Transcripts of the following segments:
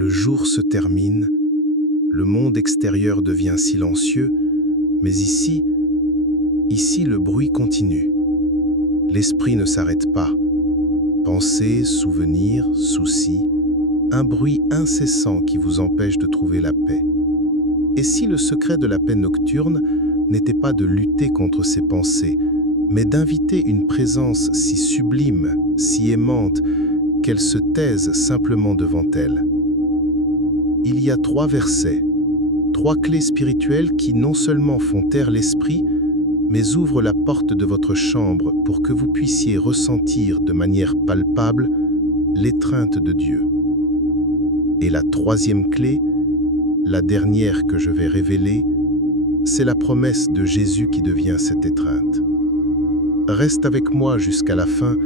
Le jour se termine, le monde extérieur devient silencieux, mais ici, le bruit continue. L'esprit ne s'arrête pas. Pensées, souvenirs, soucis, un bruit incessant qui vous empêche de trouver la paix. Et si le secret de la paix nocturne n'était pas de lutter contre ces pensées, mais d'inviter une présence si sublime, si aimante, qu'elles se taisent simplement devant elles. Il y a 3 versets, 3 clés spirituelles qui non seulement font taire l'esprit, mais ouvrent la porte de votre chambre pour que vous puissiez ressentir de manière palpable l'étreinte de Dieu. Et la 3e clé, la dernière que je vais révéler, c'est la promesse de Jésus qui devient cette étreinte. Reste avec moi jusqu'à la fin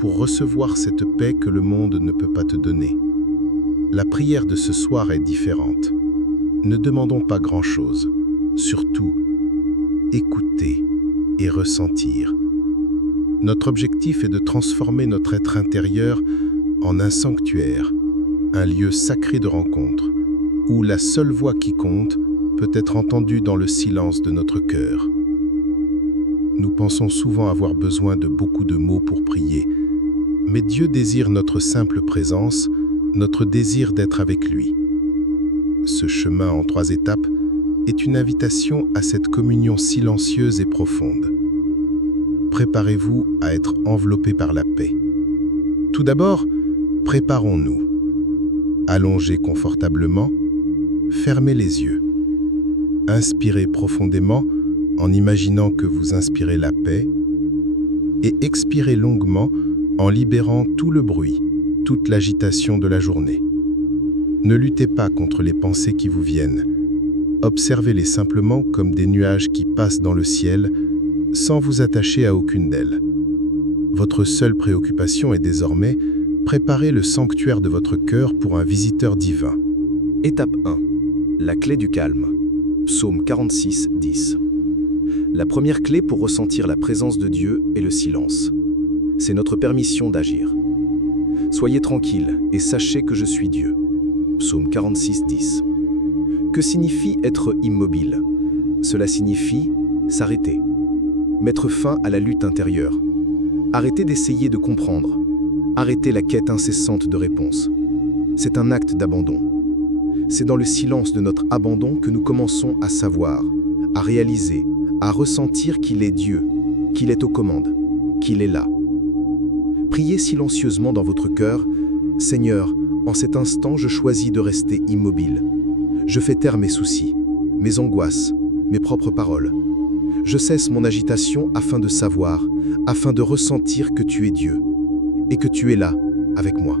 pour recevoir cette paix que le monde ne peut pas te donner. La prière de ce soir est différente. Ne demandons pas grand-chose. Surtout, écouter et ressentir. Notre objectif est de transformer notre être intérieur en un sanctuaire, un lieu sacré de rencontre, où la seule voix qui compte peut être entendue dans le silence de notre cœur. Nous pensons souvent avoir besoin de beaucoup de mots pour prier, mais Dieu désire notre simple présence, notre désir d'être avec lui. Ce chemin en 3 étapes est une invitation à cette communion silencieuse et profonde. Préparez-vous à être enveloppé par la paix. Tout d'abord, préparons-nous. Allongez confortablement, fermez les yeux. Inspirez profondément en imaginant que vous inspirez la paix et expirez longuement en libérant tout le bruit, toute l'agitation de la journée. Ne luttez pas contre les pensées qui vous viennent. Observez-les simplement comme des nuages qui passent dans le ciel sans vous attacher à aucune d'elles. Votre seule préoccupation est désormais préparer le sanctuaire de votre cœur pour un visiteur divin. Étape 1. La clé du calme. Psaume 46, 10. La première clé pour ressentir la présence de Dieu est le silence. C'est notre permission d'agir. Soyez tranquille et sachez que je suis Dieu. Psaume 46, 10. Que signifie être immobile? Cela signifie s'arrêter, mettre fin à la lutte intérieure, arrêter d'essayer de comprendre, arrêter la quête incessante de réponses. C'est un acte d'abandon. C'est dans le silence de notre abandon que nous commençons à savoir, à réaliser, à ressentir qu'il est Dieu, qu'il est aux commandes, qu'il est là. Priez silencieusement dans votre cœur, « Seigneur, en cet instant, je choisis de rester immobile. Je fais taire mes soucis, mes angoisses, mes propres paroles. Je cesse mon agitation afin de savoir, afin de ressentir que tu es Dieu et que tu es là, avec moi. »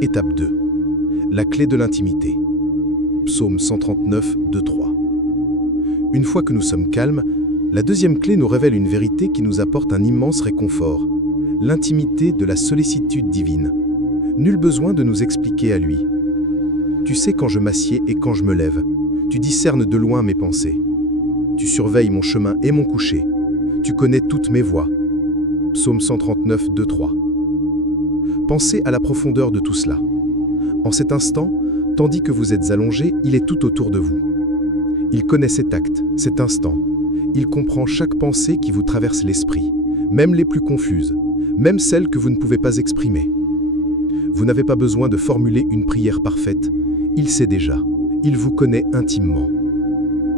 Étape 2. La clé de l'intimité. Psaume 139, 2-3. Une fois que nous sommes calmes, la deuxième clé nous révèle une vérité qui nous apporte un immense réconfort, l'intimité de la sollicitude divine. Nul besoin de nous expliquer à lui. Tu sais quand je m'assieds et quand je me lève. Tu discernes de loin mes pensées. Tu surveilles mon chemin et mon coucher. Tu connais toutes mes voies. Psaume 139, 2-3. Pensez à la profondeur de tout cela. En cet instant, tandis que vous êtes allongé, il est tout autour de vous. Il connaît cet acte, cet instant. Il comprend chaque pensée qui vous traverse l'esprit, même les plus confuses, même celles que vous ne pouvez pas exprimer. Vous n'avez pas besoin de formuler une prière parfaite. Il sait déjà. Il vous connaît intimement.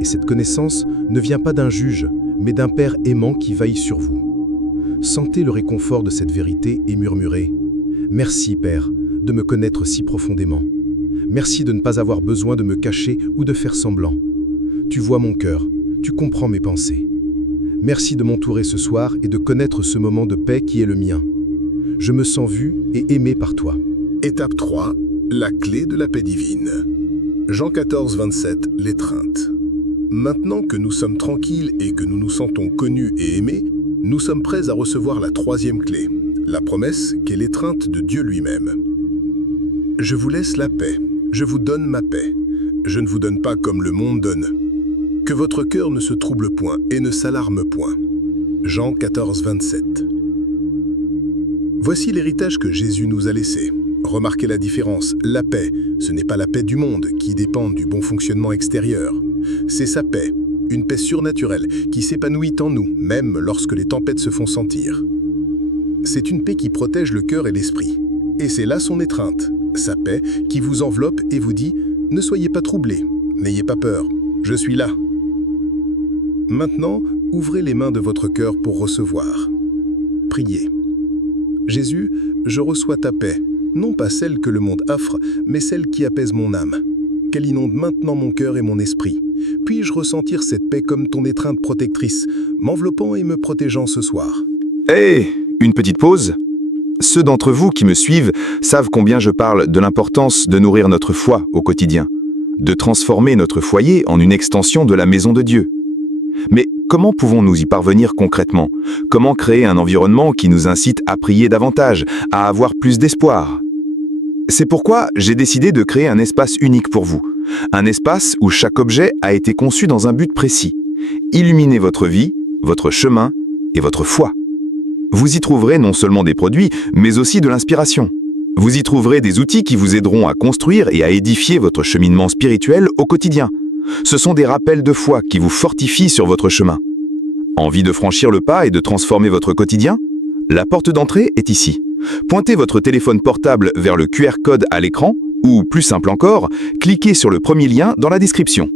Et cette connaissance ne vient pas d'un juge, mais d'un Père aimant qui veille sur vous. Sentez le réconfort de cette vérité et murmurez « Merci, Père, de me connaître si profondément. Merci de ne pas avoir besoin de me cacher ou de faire semblant. Tu vois mon cœur, tu comprends mes pensées. Merci de m'entourer ce soir et de connaître ce moment de paix qui est le mien. Je me sens vu et aimé par toi. » Étape 3. La clé de la paix divine. Jean 14, 27, l'étreinte. Maintenant que nous sommes tranquilles et que nous nous sentons connus et aimés, nous sommes prêts à recevoir la 3e clé, la promesse qu'est l'étreinte de Dieu lui-même. Je vous laisse la paix, je vous donne ma paix. Je ne vous donne pas comme le monde donne. Que votre cœur ne se trouble point et ne s'alarme point. Jean 14, 27. Voici l'héritage que Jésus nous a laissé. Remarquez la différence. La paix, ce n'est pas la paix du monde qui dépend du bon fonctionnement extérieur. C'est sa paix, une paix surnaturelle qui s'épanouit en nous, même lorsque les tempêtes se font sentir. C'est une paix qui protège le cœur et l'esprit. Et c'est là son étreinte, sa paix qui vous enveloppe et vous dit « Ne soyez pas troublés, n'ayez pas peur, je suis là ». Maintenant, ouvrez les mains de votre cœur pour recevoir. Priez. Jésus, je reçois ta paix, non pas celle que le monde offre, mais celle qui apaise mon âme. Qu'elle inonde maintenant mon cœur et mon esprit. Puis-je ressentir cette paix comme ton étreinte protectrice, m'enveloppant et me protégeant ce soir? Hé, une petite pause. Ceux d'entre vous qui me suivent savent combien je parle de l'importance de nourrir notre foi au quotidien, de transformer notre foyer en une extension de la maison de Dieu. Mais comment pouvons-nous y parvenir concrètement? Comment créer un environnement qui nous incite à prier davantage, à avoir plus d'espoir? C'est pourquoi j'ai décidé de créer un espace unique pour vous. Un espace où chaque objet a été conçu dans un but précis. Illuminer votre vie, votre chemin et votre foi. Vous y trouverez non seulement des produits, mais aussi de l'inspiration. Vous y trouverez des outils qui vous aideront à construire et à édifier votre cheminement spirituel au quotidien. Ce sont des rappels de foi qui vous fortifient sur votre chemin. Envie de franchir le pas et de transformer votre quotidien? La porte d'entrée est ici. Pointez votre téléphone portable vers le QR code à l'écran ou, plus simple encore, cliquez sur le premier lien dans la description.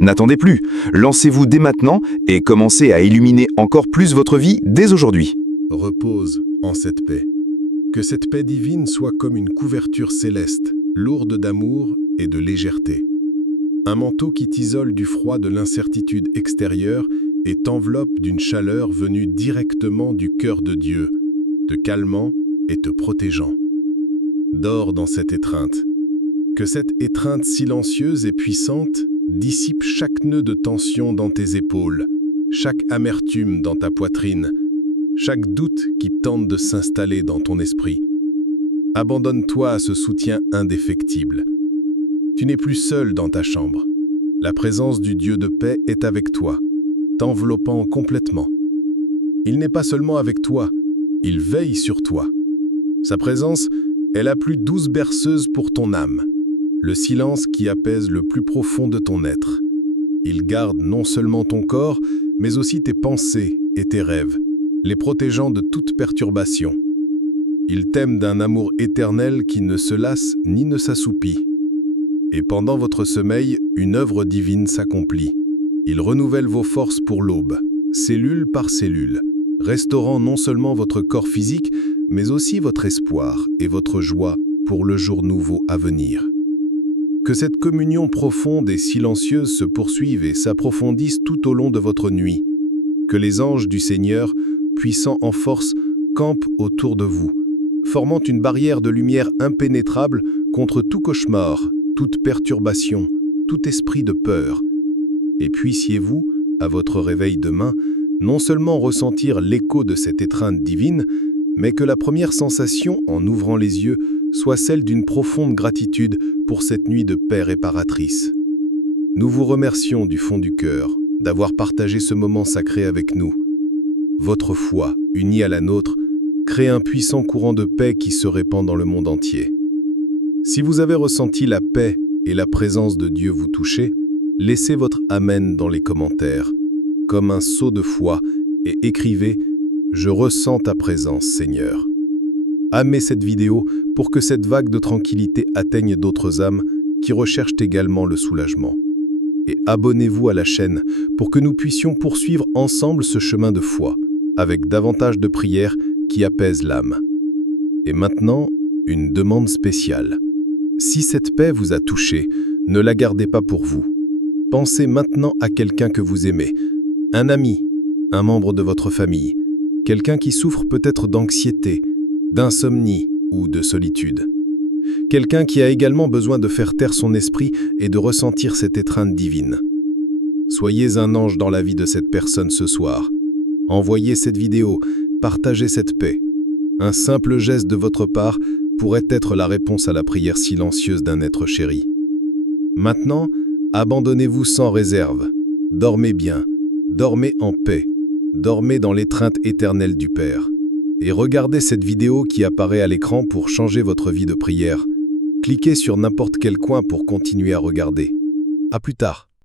N'attendez plus, lancez-vous dès maintenant et commencez à illuminer encore plus votre vie dès aujourd'hui. Repose en cette paix. Que cette paix divine soit comme une couverture céleste, lourde d'amour et de légèreté. Un manteau qui t'isole du froid de l'incertitude extérieure et t'enveloppe d'une chaleur venue directement du cœur de Dieu, te calmant et te protégeant. Dors dans cette étreinte. Que cette étreinte silencieuse et puissante dissipe chaque nœud de tension dans tes épaules, chaque amertume dans ta poitrine, chaque doute qui tente de s'installer dans ton esprit. Abandonne-toi à ce soutien indéfectible. Tu n'es plus seul dans ta chambre. La présence du Dieu de paix est avec toi, t'enveloppant complètement. Il n'est pas seulement avec toi, il veille sur toi. Sa présence est la plus douce berceuse pour ton âme, le silence qui apaise le plus profond de ton être. Il garde non seulement ton corps, mais aussi tes pensées et tes rêves, les protégeant de toute perturbation. Il t'aime d'un amour éternel qui ne se lasse ni ne s'assoupit. Et pendant votre sommeil, une œuvre divine s'accomplit. Il renouvelle vos forces pour l'aube, cellule par cellule, restaurant non seulement votre corps physique, mais aussi votre espoir et votre joie pour le jour nouveau à venir. Que cette communion profonde et silencieuse se poursuive et s'approfondisse tout au long de votre nuit. Que les anges du Seigneur, puissants en force, campent autour de vous, formant une barrière de lumière impénétrable contre tout cauchemar, toute perturbation, tout esprit de peur. Et puissiez-vous, à votre réveil demain, non seulement ressentir l'écho de cette étreinte divine, mais que la première sensation, en ouvrant les yeux, soit celle d'une profonde gratitude pour cette nuit de paix réparatrice. Nous vous remercions du fond du cœur d'avoir partagé ce moment sacré avec nous. Votre foi, unie à la nôtre, crée un puissant courant de paix qui se répand dans le monde entier. Si vous avez ressenti la paix et la présence de Dieu vous toucher, laissez votre Amen dans les commentaires, comme un sceau de foi, et écrivez « Je ressens ta présence, Seigneur ». Aimez cette vidéo pour que cette vague de tranquillité atteigne d'autres âmes qui recherchent également le soulagement. Et abonnez-vous à la chaîne pour que nous puissions poursuivre ensemble ce chemin de foi, avec davantage de prières qui apaisent l'âme. Et maintenant, une demande spéciale. Si cette paix vous a touché, ne la gardez pas pour vous. Pensez maintenant à quelqu'un que vous aimez, un ami, un membre de votre famille, quelqu'un qui souffre peut-être d'anxiété, d'insomnie ou de solitude. Quelqu'un qui a également besoin de faire taire son esprit et de ressentir cette étreinte divine. Soyez un ange dans la vie de cette personne ce soir. Envoyez cette vidéo, partagez cette paix. Un simple geste de votre part pourrait être la réponse à la prière silencieuse d'un être chéri. Maintenant, abandonnez-vous sans réserve. Dormez bien, dormez en paix, dormez dans l'étreinte éternelle du Père. Et regardez cette vidéo qui apparaît à l'écran pour changer votre vie de prière. Cliquez sur n'importe quel coin pour continuer à regarder. À plus tard.